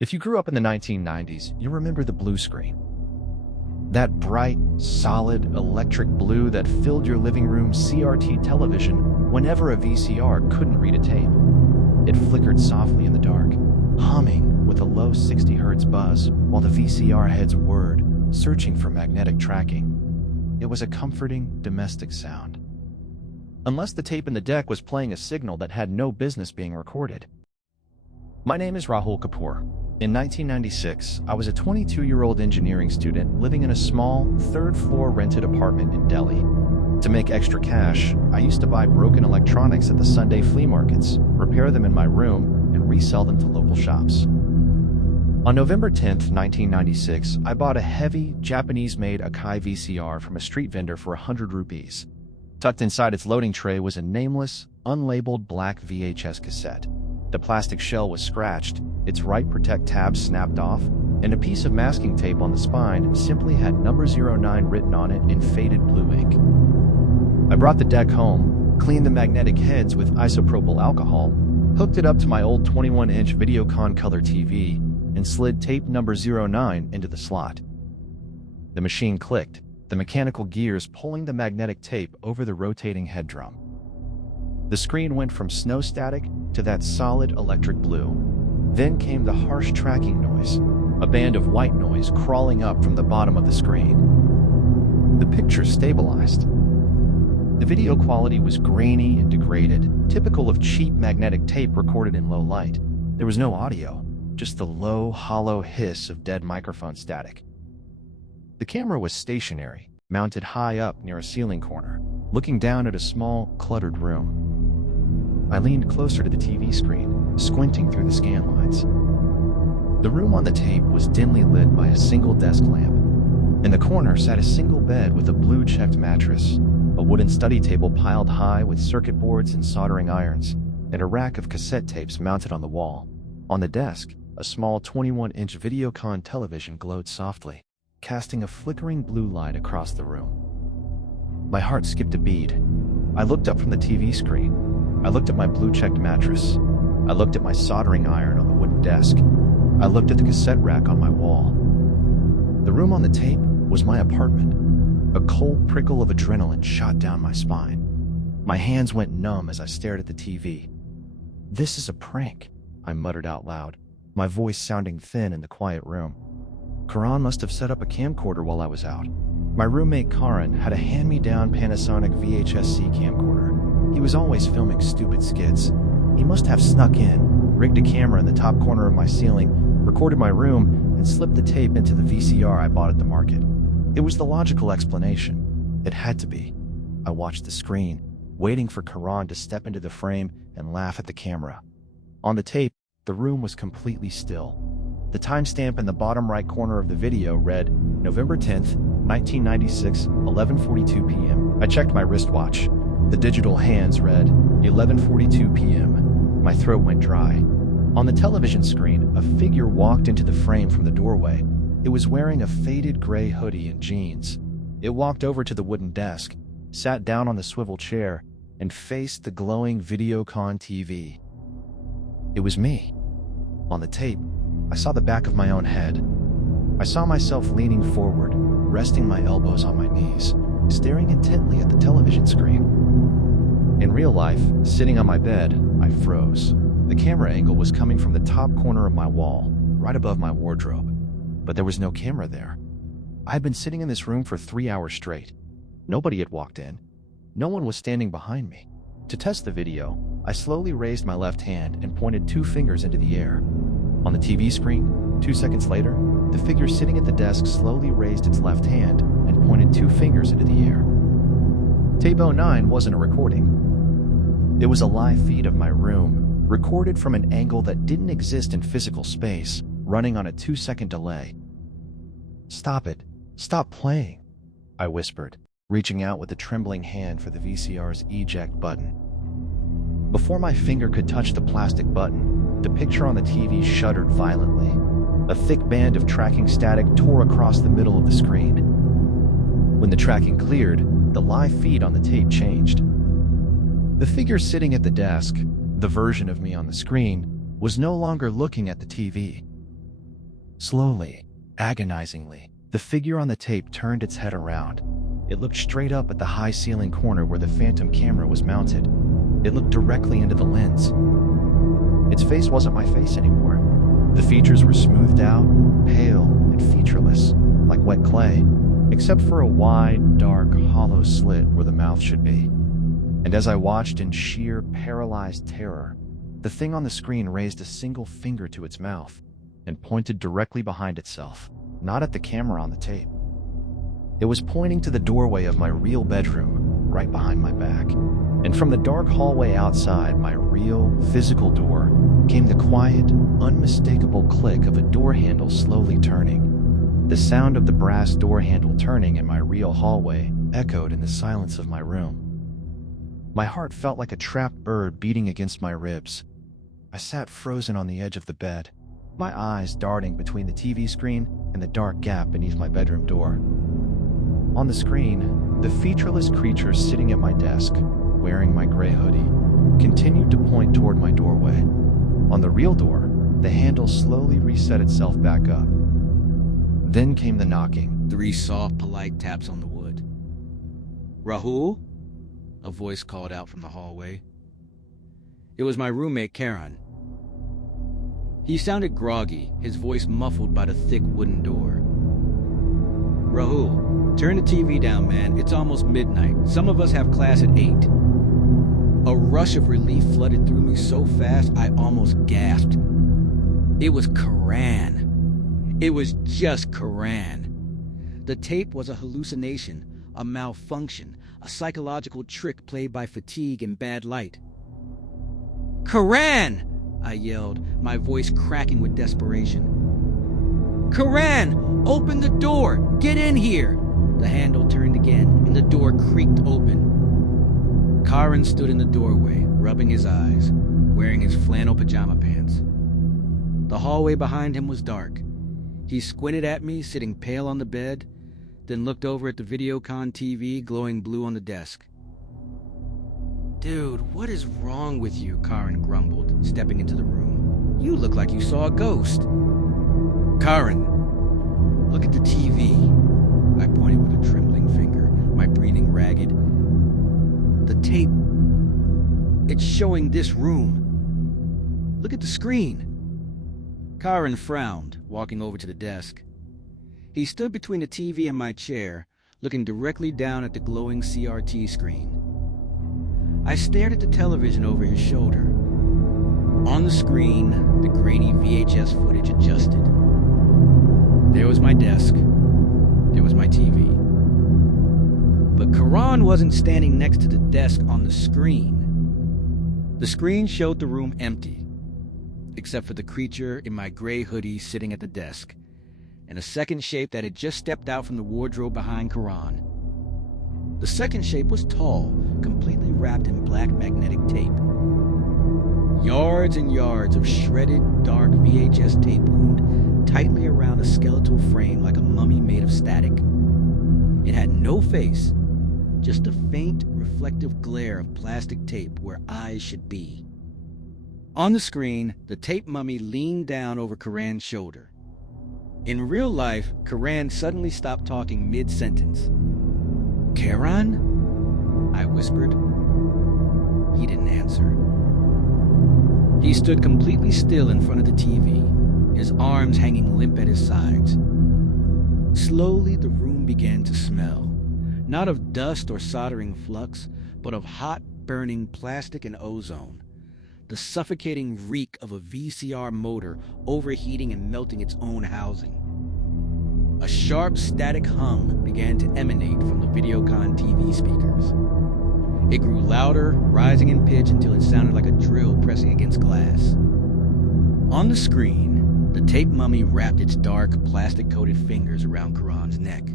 If you grew up in the 1990s, you remember the blue screen. That bright, solid, electric blue that filled your living room CRT television whenever a VCR couldn't read a tape. It flickered softly in the dark, humming with a low 60 Hz buzz while the VCR heads whirred, searching for magnetic tracking. It was a comforting, domestic sound. Unless the tape in the deck was playing a signal that had no business being recorded. My name is Rahul Kapoor. In 1996, I was a 22-year-old engineering student living in a small, third-floor rented apartment in Delhi. To make extra cash, I used to buy broken electronics at the Sunday flea markets, repair them in my room, and resell them to local shops. On November 10th, 1996, I bought a heavy, Japanese-made Akai VCR from a street vendor for 100 rupees. Tucked inside its loading tray was a nameless, unlabeled black VHS cassette. The plastic shell was scratched, its Write Protect tab snapped off, and a piece of masking tape on the spine simply had number 09 written on it in faded blue ink. I brought the deck home, cleaned the magnetic heads with isopropyl alcohol, hooked it up to my old 21-inch Videocon color TV, and slid tape number 09 into the slot. The machine clicked, the mechanical gears pulling the magnetic tape over the rotating head drum. The screen went from snow static to that solid electric blue. Then came the harsh tracking noise, a band of white noise crawling up from the bottom of the screen. The picture stabilized. The video quality was grainy and degraded, typical of cheap magnetic tape recorded in low light. There was no audio, just the low, hollow hiss of dead microphone static. The camera was stationary, mounted high up near a ceiling corner, looking down at a small, cluttered room. I leaned closer to the TV screen, squinting through the scan lines. The room on the tape was dimly lit by a single desk lamp. In the corner sat a single bed with a blue-checked mattress, a wooden study table piled high with circuit boards and soldering irons, and a rack of cassette tapes mounted on the wall. On the desk, a small 21-inch Videocon television glowed softly, casting a flickering blue light across the room. My heart skipped a beat. I looked up from the TV screen. I looked at my blue-checked mattress. I looked at my soldering iron on the wooden desk. I looked at the cassette rack on my wall. The room on the tape was my apartment. A cold prickle of adrenaline shot down my spine. My hands went numb as I stared at the TV. "This is a prank," I muttered out loud, my voice sounding thin in the quiet room. Karan must have set up a camcorder while I was out. My roommate Karan had a hand-me-down Panasonic VHS-C camcorder. He was always filming stupid skits. He must have snuck in, rigged a camera in the top corner of my ceiling, recorded my room, and slipped the tape into the VCR I bought at the market. It was the logical explanation. It had to be. I watched the screen, waiting for Karan to step into the frame and laugh at the camera. On the tape, the room was completely still. The timestamp in the bottom right corner of the video read, November 10th, 1996, 11:42 p.m. I checked my wristwatch. The digital hands read, 11:42 p.m. My throat went dry. On the television screen, a figure walked into the frame from the doorway. It was wearing a faded gray hoodie and jeans. It walked over to the wooden desk, sat down on the swivel chair, and faced the glowing Videocon TV. It was me. On the tape, I saw the back of my own head. I saw myself leaning forward, resting my elbows on my knees, staring intently at the television screen. In real life, sitting on my bed, I froze. The camera angle was coming from the top corner of my wall, right above my wardrobe. But there was no camera there. I had been sitting in this room for 3 hours straight. Nobody had walked in. No one was standing behind me. To test the video, I slowly raised my left hand and pointed 2 fingers into the air. On the TV screen, 2 seconds later, the figure sitting at the desk slowly raised its left hand and pointed 2 fingers into the air. Tape 09 wasn't a recording. It was a live feed of my room, recorded from an angle that didn't exist in physical space, running on a 2-second delay. "Stop it. Stop playing," I whispered, reaching out with a trembling hand for the VCR's eject button. Before my finger could touch the plastic button, the picture on the TV shuddered violently. A thick band of tracking static tore across the middle of the screen. When the tracking cleared, the live feed on the tape changed. The figure sitting at the desk, the version of me on the screen, was no longer looking at the TV. Slowly, agonizingly, the figure on the tape turned its head around. It looked straight up at the high ceiling corner where the phantom camera was mounted. It looked directly into the lens. Its face wasn't my face anymore. The features were smoothed out, pale, and featureless, like wet clay, except for a wide, dark, hollow slit where the mouth should be. And as I watched in sheer, paralyzed terror, the thing on the screen raised a single finger to its mouth and pointed directly behind itself, not at the camera on the tape. It was pointing to the doorway of my real bedroom, right behind my back. And from the dark hallway outside my real, physical door came the quiet, unmistakable click of a door handle slowly turning. The sound of the brass door handle turning in my real hallway echoed in the silence of my room. My heart felt like a trapped bird beating against my ribs. I sat frozen on the edge of the bed, my eyes darting between the TV screen and the dark gap beneath my bedroom door. On the screen, the featureless creature sitting at my desk, wearing my gray hoodie, continued to point toward my doorway. On the real door, the handle slowly reset itself back up. Then came the knocking. 3 soft, polite taps on the wood. "Rahul?" a voice called out from the hallway. It was my roommate, Karan. He sounded groggy, his voice muffled by the thick wooden door. "Rahul, turn the TV down, man. It's almost midnight. Some of us have class at 8. A rush of relief flooded through me so fast I almost gasped. It was Karan. It was just Karan. The tape was a hallucination, a malfunction, a psychological trick played by fatigue and bad light. "Karan!" I yelled, my voice cracking with desperation. "Karan! Open the door! Get in here!" The handle turned again, and the door creaked open. Karan stood in the doorway, rubbing his eyes, wearing his flannel pajama pants. The hallway behind him was dark. He squinted at me, sitting pale on the bed, then looked over at the Videocon TV glowing blue on the desk. "Dude, what is wrong with you?" Karan grumbled, stepping into the room. "You look like you saw a ghost." "Karan, look at the TV." I pointed with a trembling finger, my breathing ragged. "The tape, it's showing this room. Look at the screen." Karan frowned, walking over to the desk. He stood between the TV and my chair, looking directly down at the glowing CRT screen. I stared at the television over his shoulder. On the screen, the grainy VHS footage adjusted. There was my desk. There was my TV. But Karan wasn't standing next to the desk on the screen. The screen showed the room empty, except for the creature in my gray hoodie sitting at the desk, and a second shape that had just stepped out from the wardrobe behind Karan. The second shape was tall, completely wrapped in black magnetic tape. Yards and yards of shredded, dark VHS tape wound tightly around a skeletal frame like a mummy made of static. It had no face, just a faint, reflective glare of plastic tape where eyes should be. On the screen, the tape mummy leaned down over Karan's shoulder. In real life, Karan suddenly stopped talking mid-sentence. "Karan?" I whispered. He didn't answer. He stood completely still in front of the TV, his arms hanging limp at his sides. Slowly, the room began to smell, not of dust or soldering flux, but of hot, burning plastic and ozone, the suffocating reek of a VCR motor overheating and melting its own housing. A sharp, static hum began to emanate from the Videocon TV speakers. It grew louder, rising in pitch until it sounded like a drill pressing against glass. On the screen, the tape mummy wrapped its dark, plastic-coated fingers around Karan's neck.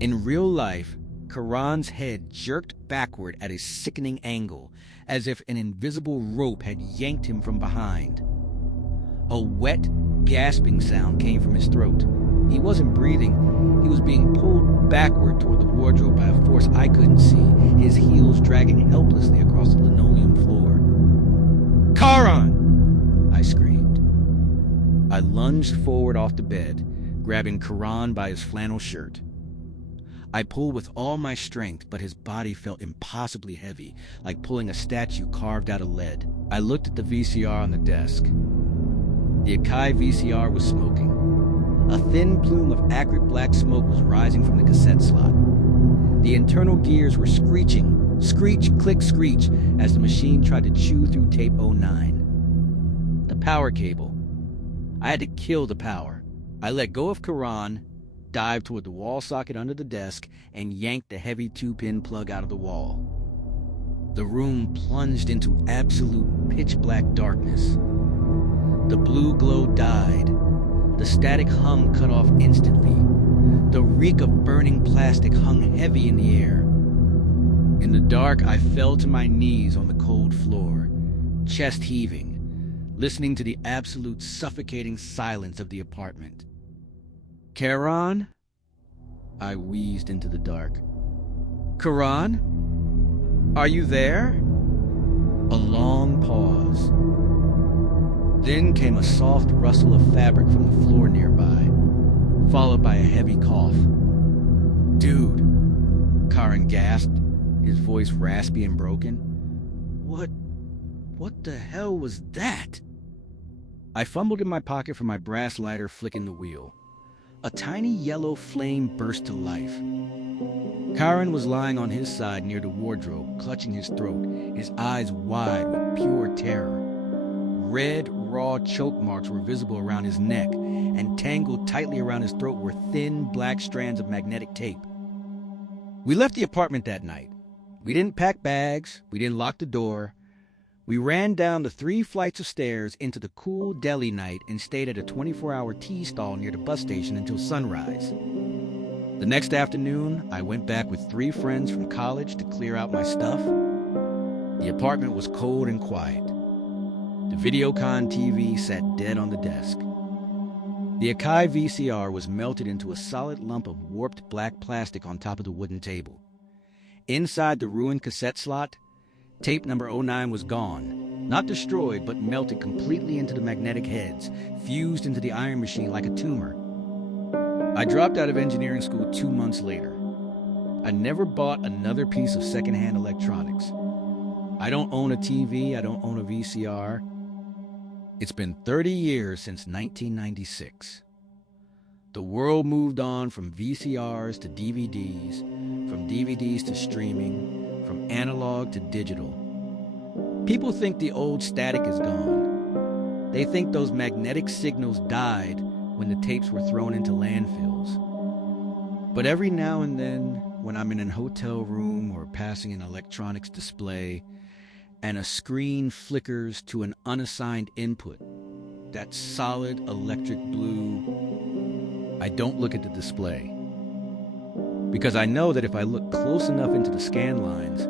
In real life, Karan's head jerked backward at a sickening angle, as if an invisible rope had yanked him from behind. A wet, gasping sound came from his throat. He wasn't breathing. He was being pulled backward toward the wardrobe by a force I couldn't see, his heels dragging helplessly across the linoleum floor. "Karan!" I screamed. I lunged forward off the bed, grabbing Karan by his flannel shirt. I pulled with all my strength, but his body felt impossibly heavy, like pulling a statue carved out of lead. I looked at the VCR on the desk. The Akai VCR was smoking. A thin plume of acrid black smoke was rising from the cassette slot. The internal gears were screeching, screech, click, screech, as the machine tried to chew through tape 09. The power cable. I had to kill the power. I let go of Karan, dived toward the wall socket under the desk, and yanked the heavy 2-pin plug out of the wall. The room plunged into absolute pitch-black darkness. The blue glow died. The static hum cut off instantly. The reek of burning plastic hung heavy in the air. In the dark, I fell to my knees on the cold floor, chest heaving, listening to the absolute suffocating silence of the apartment. "Karan?" I wheezed into the dark. "Karan? Are you there?" A long pause. Then came a soft rustle of fabric from the floor nearby, followed by a heavy cough. "Dude," Karan gasped, his voice raspy and broken. What the hell was that?" I fumbled in my pocket for my brass lighter, flicking the wheel. A tiny yellow flame burst to life. Karan was lying on his side near the wardrobe, clutching his throat, his eyes wide with pure terror. Red, raw choke marks were visible around his neck, and tangled tightly around his throat were thin, black strands of magnetic tape. We left the apartment that night. We didn't pack bags, we didn't lock the door. We ran down the 3 flights of stairs into the cool Delhi night and stayed at a 24-hour tea stall near the bus station until sunrise. The next afternoon, I went back with 3 friends from college to clear out my stuff. The apartment was cold and quiet. The Videocon TV sat dead on the desk. The Akai VCR was melted into a solid lump of warped black plastic on top of the wooden table. Inside the ruined cassette slot, tape number 09 was gone, not destroyed, but melted completely into the magnetic heads, fused into the iron machine like a tumor. I dropped out of engineering school 2 months later. I never bought another piece of secondhand electronics. I don't own a TV, I don't own a VCR. It's been 30 years since 1996. The world moved on from VCRs to DVDs, from DVDs to streaming, from analog to digital. People think the old static is gone. They think those magnetic signals died when the tapes were thrown into landfills. But every now and then, when I'm in a hotel room or passing an electronics display, and a screen flickers to an unassigned input, that solid electric blue, I don't look at the display. Because I know that if I look close enough into the scan lines,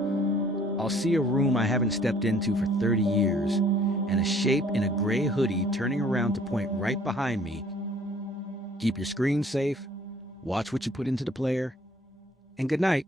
I'll see a room I haven't stepped into for 30 years, and a shape in a gray hoodie turning around to point right behind me. Keep your screen safe, watch what you put into the player, and good night.